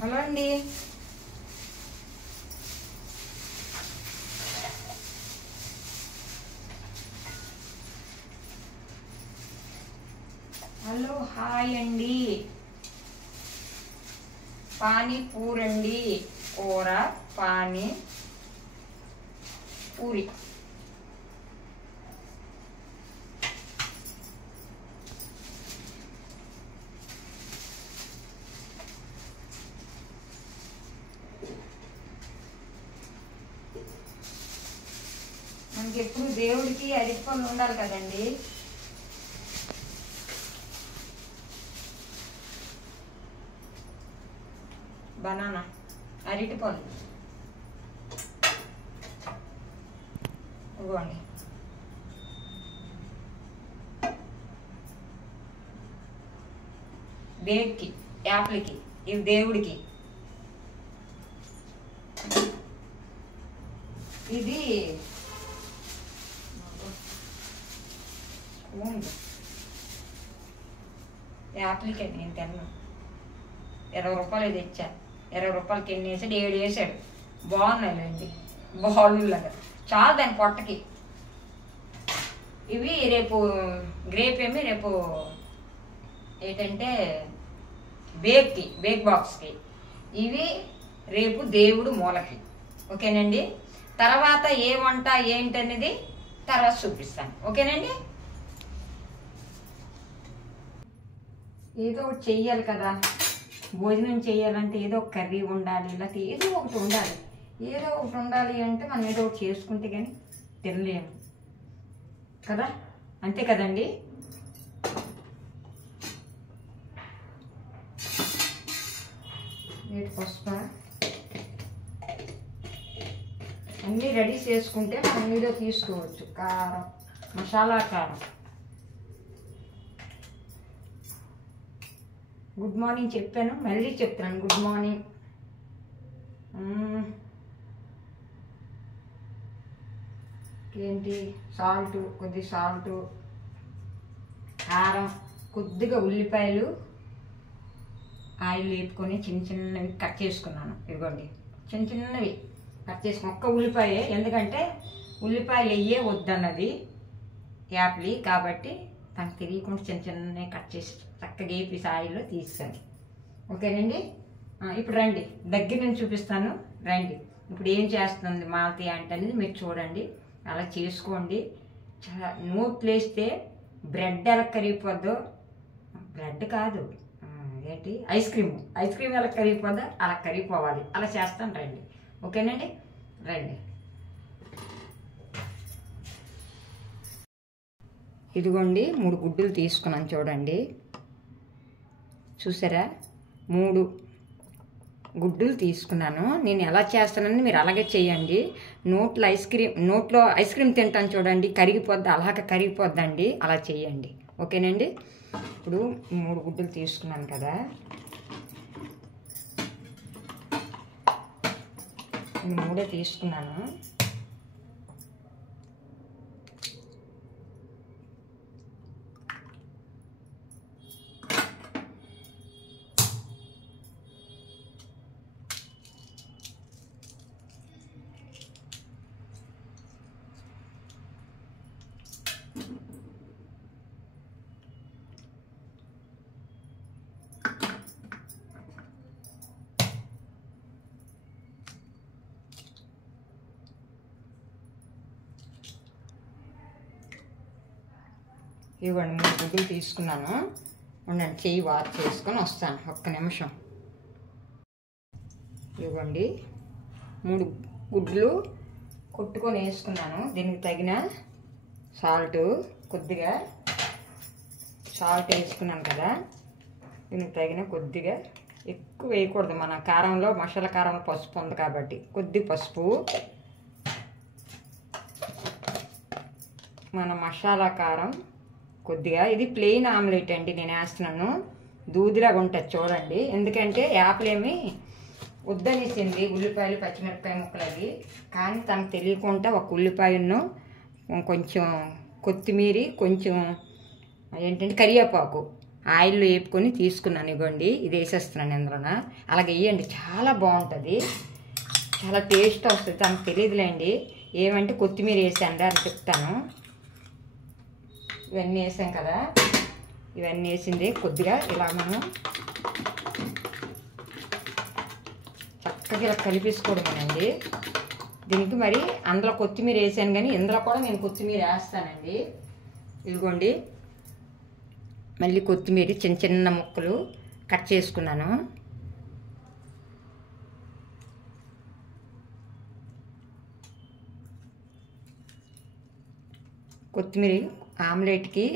Hello అండి. Hello hi అండి. పానీపూరి అండి. కూర పానీపూరి. మనకి ఎప్పుడు దేవుడికి అరటిపళ్ళు ఉండాలి కదండి. బనానా అరటిపళ్ళు ఇవ్వండి. దేవుడికి యాప్లకి, ఇవి దేవుడికి. ఇది యాప్లకి అది నేను తిన్నాను. 20 రూపాయలు తెచ్చా. 20 రూపాయలకి ఎన్ని వేసాడు? 7 వేసాడు. బాగున్నాయిలేండి, బాగులాగా చాలా దాని పొట్టకి. ఇవి రేపు గ్రేప్ ఏమి రేపు ఏంటంటే బేక్ బాక్స్కి. ఇవి రేపు దేవుడు మూలకి. ఓకేనండి. తర్వాత ఏ వంట ఏంటనేది తర్వాత చూపిస్తాను. ఓకేనండి. ఏదో ఒకటి చెయ్యాలి కదా, భోజనం చేయాలంటే ఏదో ఒక కర్రీ ఉండాలి, లేకపోతే ఏదో ఒకటి ఉండాలి. ఏదో ఒకటి ఉండాలి అంటే మనం ఏదో ఒకటి చేసుకుంటే కానీ తినలేము కదా, అంతే కదండి. నీటి పసుపు అన్నీ రెడీ చేసుకుంటే మనం వీడియో తీసుకోవచ్చు. కారం, మసాలా కారం. గుడ్ మార్నింగ్ చెప్పాను, మళ్ళీ చెప్తాను గుడ్ మార్నింగ్. ఏంటి సాల్ట్, కొద్ది సాల్ట్, కారం, కొద్దిగా ఉల్లిపాయలు ఆయిల్ వేపుకొని చిన్న చిన్నవి కట్ చేసుకున్నాను. ఇదిగోండి చిన్న చిన్నవి కట్ చేసుకుని, ఒక్క ఉల్లిపాయే, ఎందుకంటే ఉల్లిపాయలు వెయ్యే వద్దన్నది యాప్లీ కాబట్టి తనకు తెలియకుండా చిన్న చిన్నవి కట్ చేసి చక్కగా వేపి ఆయిల్లో తీసాను. ఓకేనండి. ఇప్పుడు రండి, దగ్గర నుంచి చూపిస్తాను రండి. ఇప్పుడు ఏం చేస్తుంది మాలతి అంటే అనేది మీరు చూడండి, అలా చేసుకోండి. చాలా నోట్లు వేస్తే బ్రెడ్ ఎలా కరిగిపోద్దో, బ్రెడ్ కాదు ఏంటి ఐస్ క్రీమ్ ఎలా కరిగిపోద్దో అలా కరిగిపోవాలి. అలా చేస్తాను రండి. ఓకేనండి, రండి. ఇదిగోండి 3 గుడ్డులు తీసుకున్నాను చూడండి, చూసారా? 3 గుడ్డులు తీసుకున్నాను. నేను ఎలా చేస్తానని మీరు అలాగే చేయండి. నోట్లో ఐస్ క్రీమ్ తింటాను చూడండి, కరిగిపోద్ది, అలాగ కరిగిపోద్దండి, అలా చేయండి. ఓకేనండి. ఇప్పుడు 3 గుడ్డులు తీసుకున్నాను కదా, నేను 3 తీసుకున్నాను. ఇవ్వండి 3 గుడ్డులు తీసుకున్నాను. ఉండండి, చెయ్యి వాష్ చేసుకొని వస్తాను, ఒక్క నిమిషం. ఇవ్వండి 3 గుడ్లు కొట్టుకొని వేసుకున్నాను. దీనికి తగిన సాల్ట్, కొద్దిగా సాల్ట్ వేసుకున్నాను కదా, దీనికి తగిన కొద్దిగా, ఎక్కువ వేయకూడదు, మన కారంలో మసాలా కారంలో పసుపు ఉంది కాబట్టి కొద్ది పసుపు. మన మసాలా కారం కొద్దిగా. ఇది ప్లెయిన్ ఆమ్లెట్ అండి నేను వేస్తున్నాను, దూదిలాగా ఉంటుంది చూడండి. ఎందుకంటే యాప్లేమి వద్దనిసింది ఉల్లిపాయలు పచ్చిమిరపకాయ ముక్కలు అవి, కానీ తనకు తెలియకుండా ఒక ఉల్లిపాయను, కొంచెం కొత్తిమీర, కొంచెం ఏంటంటే కరివేపాకు ఆయిల్లో వేపుకొని తీసుకున్నాను. ఇవ్వండి, ఇది వేసేస్తున్నాను ఇందులోన. అలాగే వేయండి, చాలా బాగుంటుంది, చాలా టేస్ట్ వస్తుంది. తనకు తెలియదులేండి ఏమంటే కొత్తిమీర వేసాను అని చెప్తాను. ఇవన్నీ వేసాం కదా, ఇవన్నీ వేసింది కొద్దిగా ఇలా మనం చక్కగా ఇలా కలిపేసుకోవడమేనండి. దీనికి మరి అందులో కొత్తిమీర వేసాను, కానీ ఇందులో కూడా నేను కొత్తిమీర వేస్తానండి. ఇదిగోండి, మళ్ళీ కొత్తిమీర చిన్న చిన్న ముక్కలు కట్ చేసుకున్నాను. కొత్తిమీర ఆమ్లెట్కి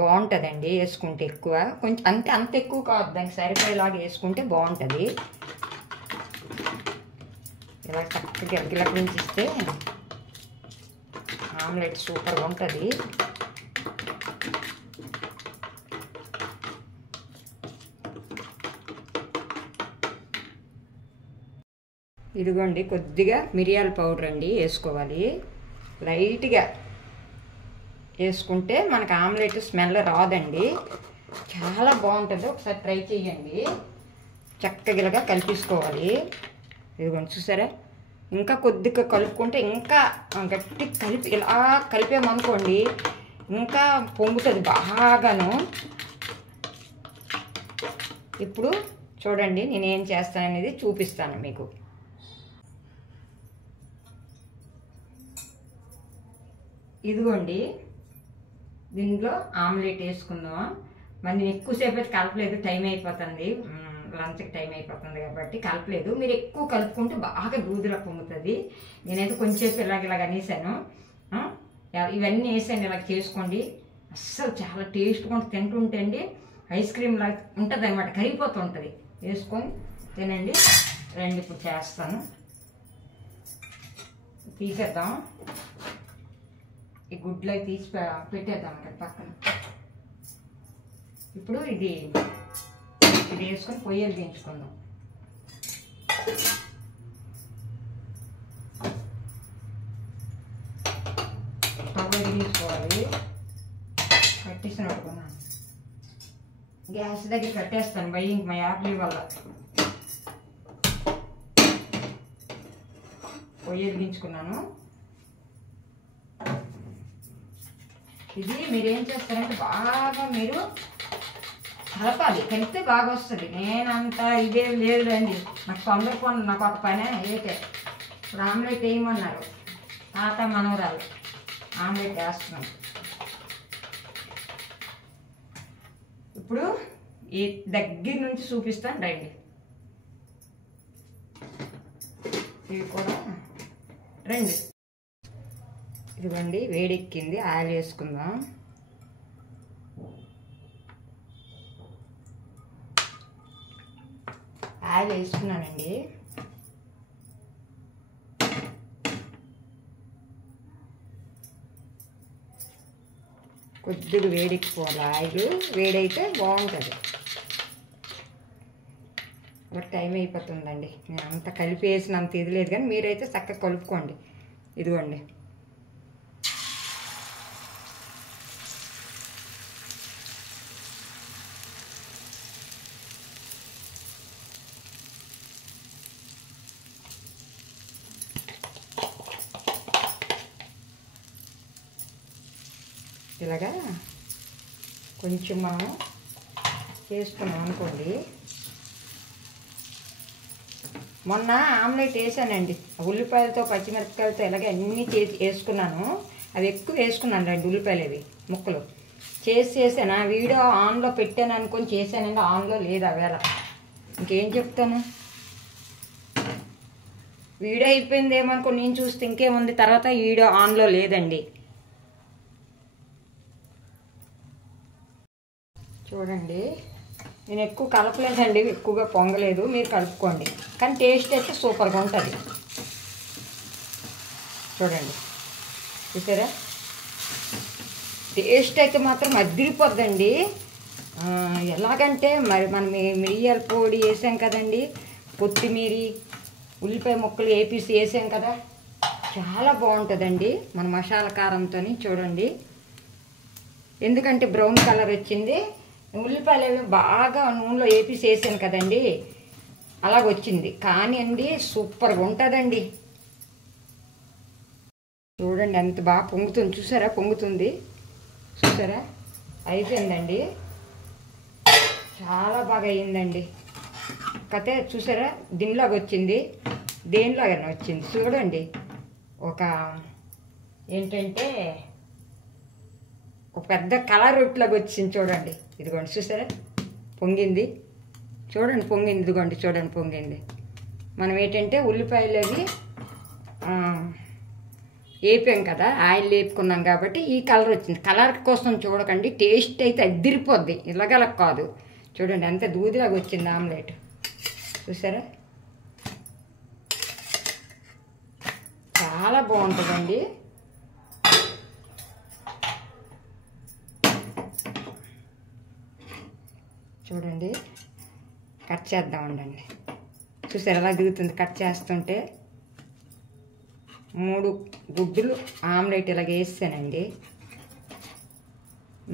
బాగుంటుందండి వేసుకుంటే, ఎక్కువ కొంచెం అంత ఎక్కువ కాదు, దానికి సరిపోయేలాగా వేసుకుంటే బాగుంటుంది. ఇలా చక్కగా గిలకరించిస్తే ఆమ్లెట్ సూపర్గా ఉంటుంది. ఇదిగోండి, కొద్దిగా మిరియాల పౌడర్ అండి వేసుకోవాలి. లైట్గా వేసుకుంటే మనకు ఆమ్లెట్ స్మెల్ రాదండి, చాలా బాగుంటుంది. ఒకసారి ట్రై చేయండి. చక్కగా కలిపేసుకోవాలి. ఇదిగోండి, చూసారా, ఇంకా కొద్దిగా కలుపుకుంటే ఇంకా గట్టి కలిపి ఇలా కలిపామనుకోండి ఇంకా పొంగుతుంది బాగాను. ఇప్పుడు చూడండి నేనేం చేస్తాననేది చూపిస్తాను మీకు. ఇదిగోండి, దీంట్లో ఆమ్లెట్ వేసుకుందాం. మరి నేను ఎక్కువసేపు అయితే కలపలేదు, టైం అయిపోతుంది, లంచ్కి టైం అయిపోతుంది కాబట్టి కలపలేదు. మీరు ఎక్కువ కలుపుకుంటే బాగా దూదిలా పొంగుతుంది. నేనైతే కొంచెంసేపు ఇలాగ అనేసాను. ఇవన్నీ వేసాను, ఇలా చేసుకోండి. అస్సలు చాలా టేస్ట్గా ఉంటుంది. తింటుంటే అండి ఐస్ క్రీమ్ లాగా ఉంటుంది అనమాట, కరిగిపోతుంటుంది. వేసుకొని తినండి. రండి, ఇప్పుడు చేస్తాను. తీసేద్దాం, ఈ గుడ్లో తీసి పెట్టేద్దాం అక్కడ పక్కన. ఇప్పుడు ఇది వేసుకొని పొయ్యలు దించుకుందాం. పొయ్యలు తీసుకోవాలి. కట్టేసిన పట్టుకున్నాను, గ్యాస్ దగ్గర కట్టేస్తాను భయ మా యాప్లీ వల్ల. పొయ్యలు దించుకున్నాను. ఇది మీరేం చేస్తారంటే బాగా మీరు కలపాలి, కలిపితే బాగా వస్తుంది. నేనంతా ఇదే లేదులేండి, నాకు తొందరకొని నాకు ఒక పని అయితే. ఇప్పుడు ఆమ్లెట్ వేయమన్నారు, తాత మనవరాలు ఆమ్లెట్ వేస్తున్నాం. ఇప్పుడు ఈ దగ్గర నుంచి చూపిస్తాను రండి. ఇవి కూడా రండి. ఇదిగోండి, వేడెక్కింది, ఆయిల్ వేసుకుందాం. ఆయిల్ వేసుకున్నానండి. కొద్దిగా వేడెక్కిపోవాలి, ఆయిల్ వేడైతే బాగుంటుంది. అలా టైం అయిపోతుందండి, నేను అంత కలిపి వేసినంత ఇది లేదు, కానీ మీరైతే చక్కగా కలుపుకోండి. ఇదిగోండి, ఇలాగా కొంచెం మనం చేసుకున్నాం అనుకోండి. మొన్న ఆమ్లెట్ వేసానండి, ఉల్లిపాయలతో పచ్చిమిరపకాయలతో ఇలాగే అన్నీ చేసి వేసుకున్నాను. అవి ఎక్కువ వేసుకున్నాను, 2 ఉల్లిపాయలు అవి ముక్కలు చేసాను. ఆ వీడియో ఆన్లో పెట్టాను అనుకొని చేశానండి, ఆన్లో లేదు అవేళ. ఇంకేం చెప్తాను, వీడియో అయిపోయింది ఏమనుకో నేను చూస్తే ఇంకేముంది, తర్వాత వీడియో ఆన్లో లేదండి. చూడండి, నేను ఎక్కువ కలపలేదండి, ఎక్కువగా పొంగలేదు, మీరు కలుపుకోండి. కానీ టేస్ట్ అయితే సూపర్గా ఉంటుంది. చూడండి, చూసారా, టేస్ట్ అయితే మాత్రం అదిరిపోద్దండి. ఎలాగంటే మరి మనం మిరియాల పొడి వేసాం కదండి, కొత్తిమీర ఉల్లిపాయ ముక్కలు వేపేసి వేసాం కదా, చాలా బాగుంటుందండి మన మసాలా కారంతో. చూడండి, ఎందుకంటే బ్రౌన్ కలర్ వచ్చింది, ఉల్లిపాయలు అవి బాగా నూనెలో వేపేసి వేసాను కదండి, అలాగొచ్చింది. కానీ అండి సూపర్గా ఉంటుందండి. చూడండి ఎంత బాగా పొంగుతుంది, చూసారా? పొంగుతుంది, చూసారా? అయిపోయిందండి, చాలా బాగా అయ్యిందండి. కథ చూసారా? దీనిలాగా వచ్చింది, దేనిలాగానే వచ్చింది. చూడండి, ఒక ఏంటంటే ఒక పెద్ద కలర్ రొట్టెలాగా వచ్చింది. చూడండి, ఇదిగోండి చూసారా? పొంగింది, చూడండి పొంగింది, ఇదిగోండి చూడండి పొంగింది. మనం ఏంటంటే ఉల్లిపాయలు అవి వేపాం కదా, ఆయిల్ వేపుకున్నాం కాబట్టి ఈ కలర్ వచ్చింది. కలర్ కోసం చూడకండి, టేస్ట్ అయితే అదిరిపోద్ది, ఇలాగలా కాదు. చూడండి ఎంత దూదిలాగా వచ్చింది ఆమ్లెట్, చూసారా? చాలా బాగుంటుందండి. చూడండి, కట్ చేద్దాం ఉండండి. చూసారు ఎలా దిగుతుంది కట్ చేస్తుంటే? 3 గుడ్డులు ఆమ్లెట్ ఇలాగ వేసానండి.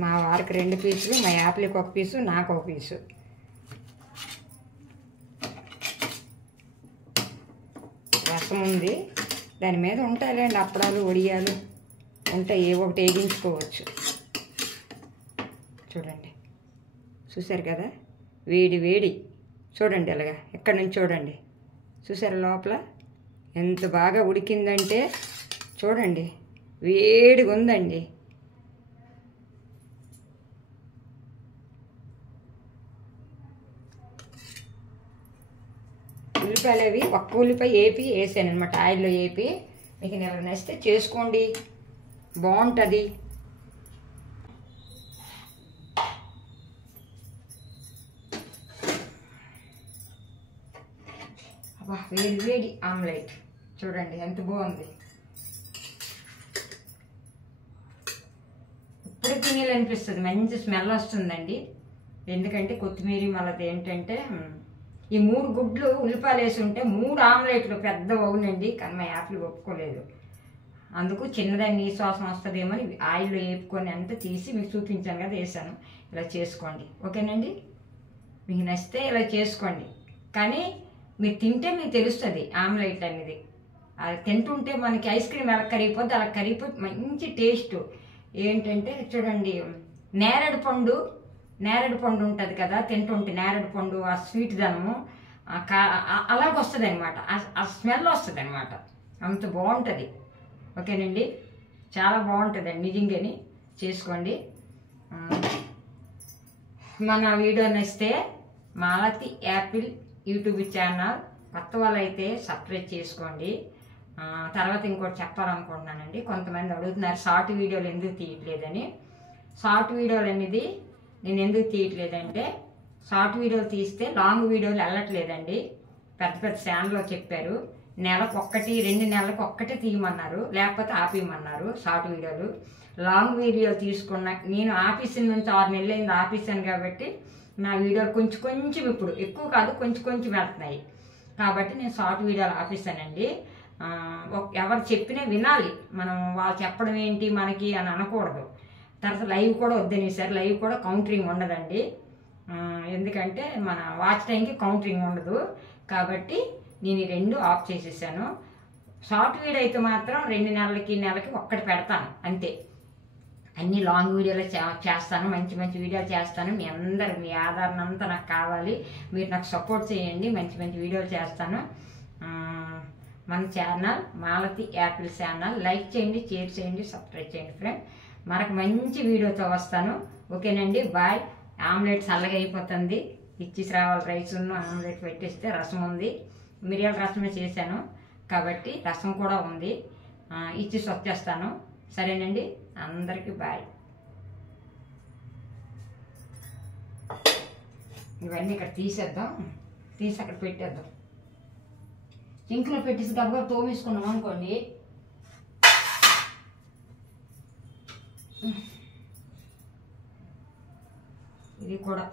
మా వారికి 2 పీసులు, మా యాపిల్కి 1 పీసు, నాకు 1 పీసు. రసం ఉంది, దాని మీద ఉంటాయిలేండి అప్పడాలు, వడియాలు ఉంటాయి, ఏ ఒకటి వేగించుకోవచ్చు. చూడండి, చూసారు కదా? వేడి వేడి చూడండి, అలాగా ఎక్కడి నుంచి చూడండి, చూసారు లోపల ఎంత బాగా ఉడికిందంటే? చూడండి, వేడిగా ఉందండి. ఉల్లిపాయలు అవి 1 ఉల్లిపాయ వేసాను అనమాట, ఆయిల్లో వేపి. మీకు ఎవరు నచ్చితే చేసుకోండి, బాగుంటుంది. వేడి వేడి ఆమ్లెట్ చూడండి ఎంత బాగుంది. ఇప్పుడే తినేయాలనిపిస్తుంది, మంచి స్మెల్ వస్తుందండి. ఎందుకంటే కొత్తిమీర మళ్ళీ ఏంటంటే ఈ 3 గుడ్లు ఉల్లిపాయలు వేసి ఉంటే 3 ఆమ్లెట్లు పెద్ద అవునండి. కానీ మా యాపిల్ ఒప్పుకోలేదు, అందుకు చిన్నదాన్ని శ్వాసం వస్తుందేమో అని ఆయిల్లో వేపుకొని అంతా తీసి మీకు చూపించాను కదా, వేసాను. ఇలా చేసుకోండి, ఓకేనండి? మీకు నచ్చితే ఇలా చేసుకోండి. కానీ మీరు తింటే మీకు తెలుస్తుంది ఆమ్లెట్ అనేది. అది తింటుంటే మనకి ఐస్ క్రీమ్ ఎలా కరిగిపోద్ది అలా కరిగిపోయి మంచి టేస్ట్. ఏంటంటే చూడండి, నేరేడు పండు ఉంటుంది కదా, తింటుంటే నేరేడు పండు ఆ స్వీట్ దనము అలాగొస్తుంది అనమాట, ఆ స్మెల్ వస్తుంది అనమాట. అంత బాగుంటుంది, ఓకేనండి? చాలా బాగుంటుందండి, నిజంగాని చేసుకోండి. మన వీడియో నచ్చితే మాలతి యాపిల్ యూట్యూబ్ ఛానల్ కొత్త వాళ్ళైతే సబ్స్క్రైబ్ చేసుకోండి. తర్వాత ఇంకోటి చెప్పాలనుకుంటున్నానండి, కొంతమంది అడుగుతున్నారు షార్ట్ వీడియోలు ఎందుకు తీయట్లేదని. షార్ట్ వీడియోలు అనేది నేను ఎందుకు తీయట్లేదంటే, షార్ట్ వీడియోలు తీస్తే లాంగ్ వీడియోలు వెళ్ళట్లేదండి. పెద్ద పెద్ద ఛానల్లో చెప్పారు, నెలకు 1, 2 నెలలకు ఒక్కటే తీయమన్నారు, లేకపోతే ఆపేయమన్నారు షార్ట్ వీడియోలు. లాంగ్ వీడియో తీసుకున్న నేను ఆఫీస్ నుంచి 6 నెలలు అయింది ఆఫీసాను కాబట్టి నా వీడియోలు కొంచెం ఇప్పుడు ఎక్కువ కాదు, కొంచెం వెళ్తున్నాయి కాబట్టి నేను షార్ట్ వీడియోలు ఆపేసానండి. ఎవరు చెప్పినా వినాలి, మనం వాళ్ళు చెప్పడం ఏంటి మనకి అని అనకూడదు. తర్వాత లైవ్ కూడా వద్దనేసారు, లైవ్ కూడా కౌంటరింగ్ ఉండదండి. ఎందుకంటే మన వాచ్ టైంకి కౌంటరింగ్ ఉండదు కాబట్టి నేను ఈ 2 ఆఫ్ చేసేసాను. షార్ట్ వీడియో అయితే మాత్రం 2 నెలలకి ఒక్కటి పెడతాను అంతే. అన్ని లాంగ్ వీడియోలు చేస్తాను, మంచి వీడియోలు చేస్తాను. మీ ఆదరణ అంతా నాకు కావాలి, మీరు నాకు సపోర్ట్ చేయండి, మంచి వీడియోలు చేస్తాను. మన channel Malathi Apple channel like చేయండి, షేర్ చేయండి, సబ్స్క్రైబ్ చేయండి ఫ్రెండ్. మనకు మంచి వీడియోతో వస్తాను, ఓకేనండి? బాయ్. ఆమ్లెట్ చల్లగా అయిపోతుంది, ఇచ్చేసి రావాలి. రైస్ ఆమ్లెట్ పెట్టేస్తే రసం ఉంది, మిరియాల రసమే చేశాను కాబట్టి రసం కూడా ఉంది, ఇచ్చేసి వచ్చేస్తాను. సరేనండి, అందరికీ బాయ్. ఇవన్నీ ఇక్కడ తీసేద్దాం, తీసి అక్కడ పెట్టేద్దాం. సింక్లో పెట్టేసి గబగబా తోమేసుకున్నాం అనుకోండి, ఇది కూడా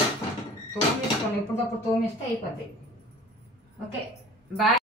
తోమేసుకోండి, ఎప్పటికప్పుడు తోమేస్తే అయిపోద్ది. Okay, bye.